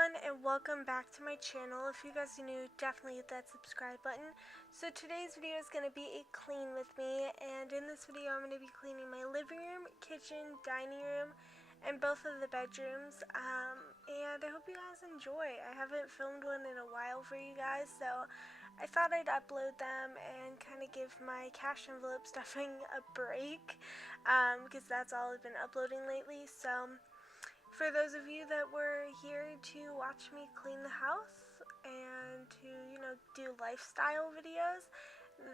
everyone, and welcome back to my channel. If you guys are new, definitely hit that subscribe button. So today's video is going to be a clean with me, and in this video I'm going to be cleaning my living room, kitchen, dining room, and both of the bedrooms, and I hope you guys enjoy. I haven't filmed one in a while for you guys, so I thought I'd upload them and kind of give my cash envelope stuffing a break, because that's all I've been uploading lately. So for those of you that were here to watch me clean the house and to, do lifestyle videos,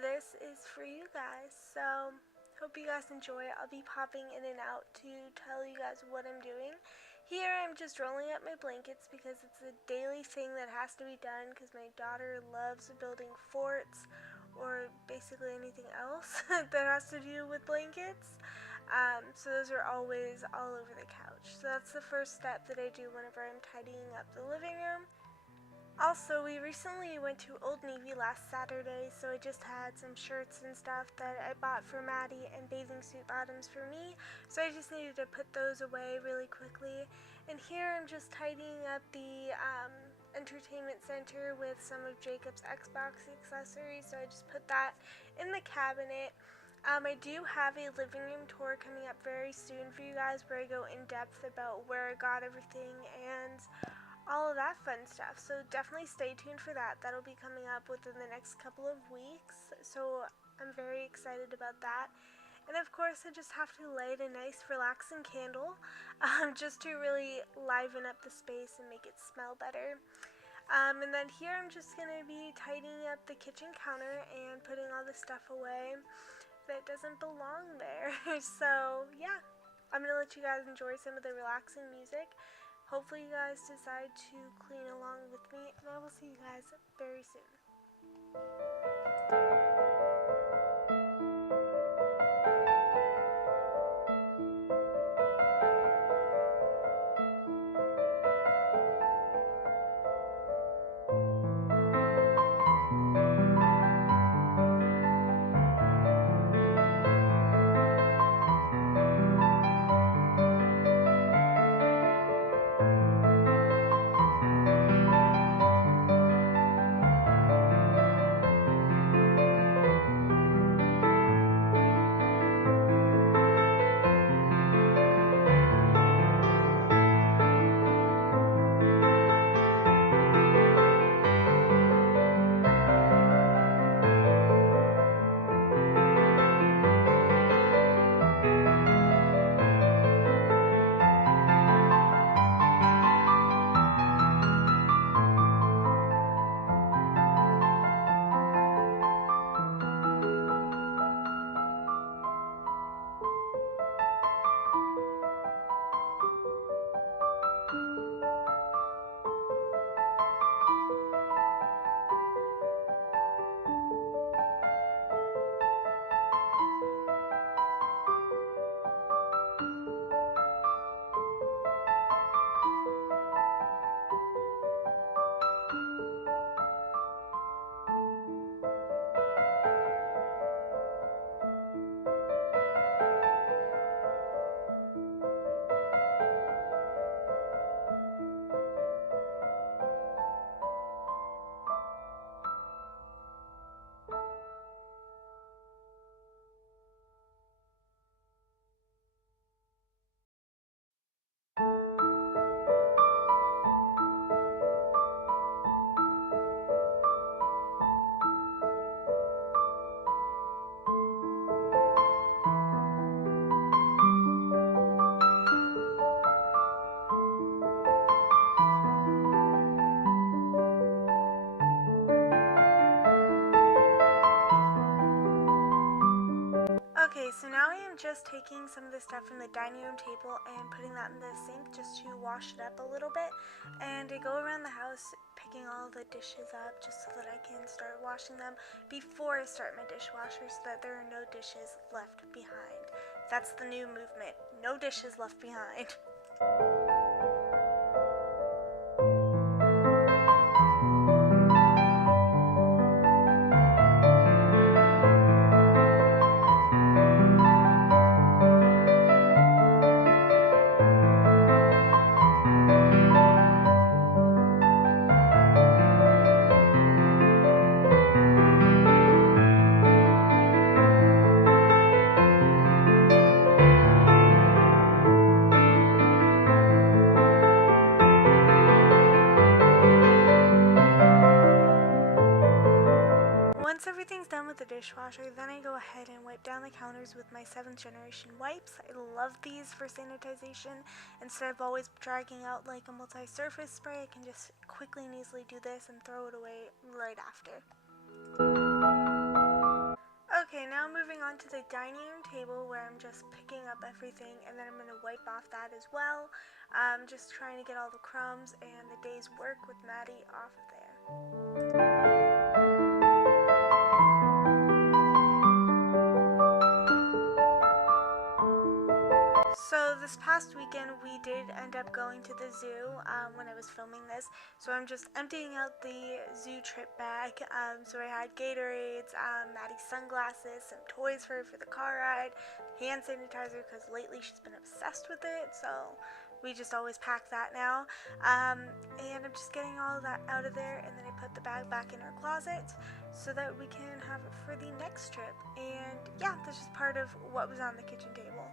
this is for you guys. So, hope you guys enjoy. I'll be popping in and out to tell you guys what I'm doing. Here I'm just rolling up my blankets because it's a daily thing that has to be done because my daughter loves building forts or basically anything else that has to do with blankets. So those are always all over the couch. So that's the first step that I do whenever I'm tidying up the living room. Also, we recently went to Old Navy last Saturday, so I just had some shirts and stuff that I bought for Maddie and bathing suit bottoms for me. So I just needed to put those away really quickly. And here I'm just tidying up the entertainment center with some of Jacob's Xbox accessories. So I just put that in the cabinet. I do have a living room tour coming up very soon for you guys where I go in depth about where I got everything and all of that fun stuff. So definitely stay tuned for that. That'll be coming up within the next couple of weeks. So I'm very excited about that. And of course I just have to light a nice relaxing candle just to really liven up the space and make it smell better. And then here I'm just going to be tidying up the kitchen counter and putting all the stuff away that doesn't belong there. So yeah, I'm gonna let you guys enjoy some of the relaxing music. Hopefully you guys decide to clean along with me, and I will see you guys very soon. Okay, so now I am just taking some of the stuff from the dining room table and putting that in the sink just to wash it up a little bit. And I go around the house picking all the dishes up just so that I can start washing them before I start my dishwasher so that there are no dishes left behind. That's the new movement. No dishes left behind. with the dishwasher, then I go ahead and wipe down the counters with my 7th generation wipes. I love these for sanitization. Instead of always dragging out like a multi-surface spray, I can just quickly and easily do this and throw it away right after. Okay, now moving on to the dining room table where I'm just picking up everything, and then I'm going to wipe off that as well. Just trying to get all the crumbs and the day's work with Maddie off of there. So this past weekend we did end up going to the zoo when I was filming this. So I'm just emptying out the zoo trip bag. So I had Gatorades, Maddie's sunglasses, some toys for her for the car ride, hand sanitizer because lately she's been obsessed with it. So we just always pack that now. And I'm just getting all of that out of there, and then I put the bag back in her closet so that we can have it for the next trip. And yeah, that's just part of what was on the kitchen table.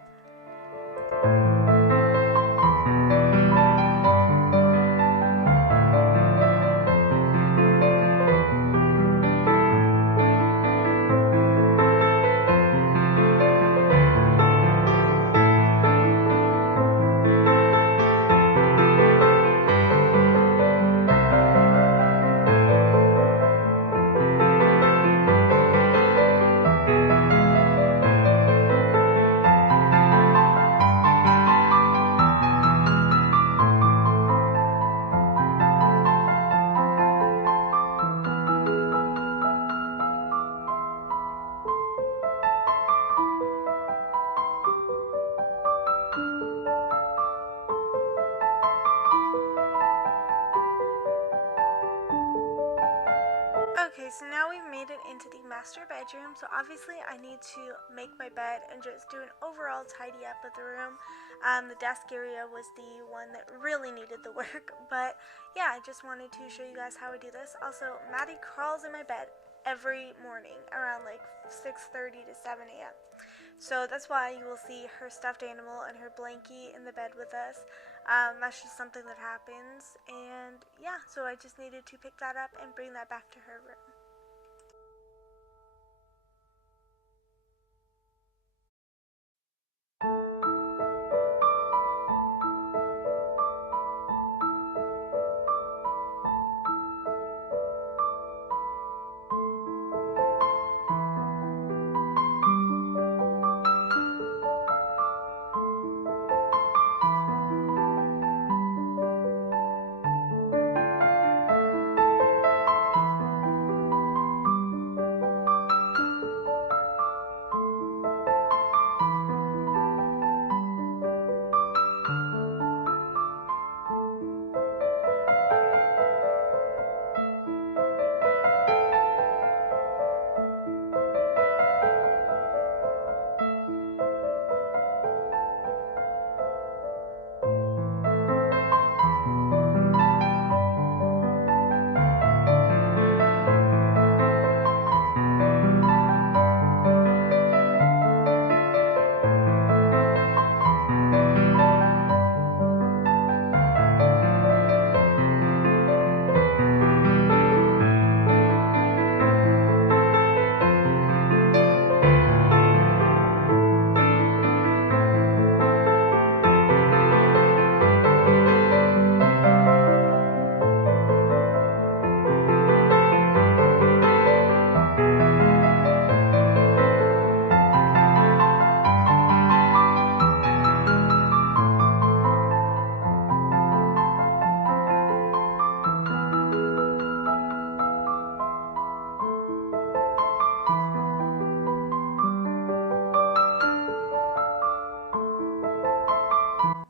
Okay, so now we've made it into the master bedroom, so obviously I need to make my bed and just do an overall tidy up of the room. The desk area was the one that really needed the work, but yeah, I just wanted to show you guys how I do this. Also, Maddie crawls in my bed every morning around like 6:30 to 7 a.m. So that's why you will see her stuffed animal and her blankie in the bed with us. That's just something that happens, and yeah, so I just needed to pick that up and bring that back to her room.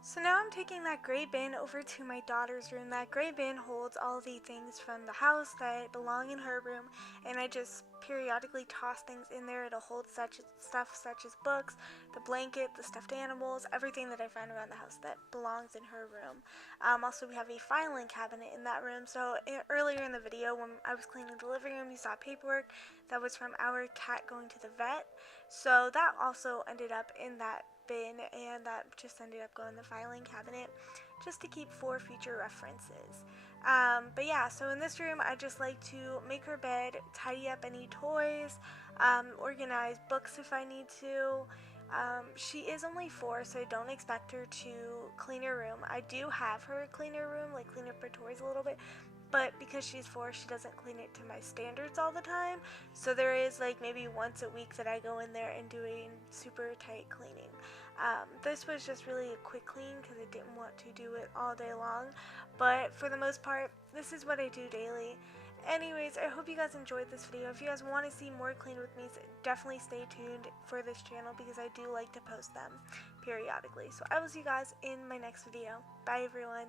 So now I'm taking that gray bin over to my daughter's room. That gray bin holds all the things from the house that belong in her room, and I just periodically toss things in there. It'll hold stuff such as books, the blanket, the stuffed animals, everything that I find around the house that belongs in her room. Also, we have a filing cabinet in that room. So earlier in the video when I was cleaning the living room, you saw paperwork that was from our cat going to the vet. So that also ended up in that bin, and that just ended up going in the filing cabinet. just to keep for future references. But yeah, so in this room, I just like to make her bed, tidy up any toys, organize books if I need to. She is only 4, so I don't expect her to clean her room. I do have her clean her room, like clean up her toys a little bit, but because she's 4, she doesn't clean it to my standards all the time. So there is like maybe once a week that I go in there and do a super tight cleaning. This was just really a quick clean because I didn't want to do it all day long, but for the most part, this is what I do daily. Anyways, I hope you guys enjoyed this video. If you guys want to see more clean with me, definitely stay tuned for this channel because I do like to post them periodically. So I will see you guys in my next video. Bye everyone.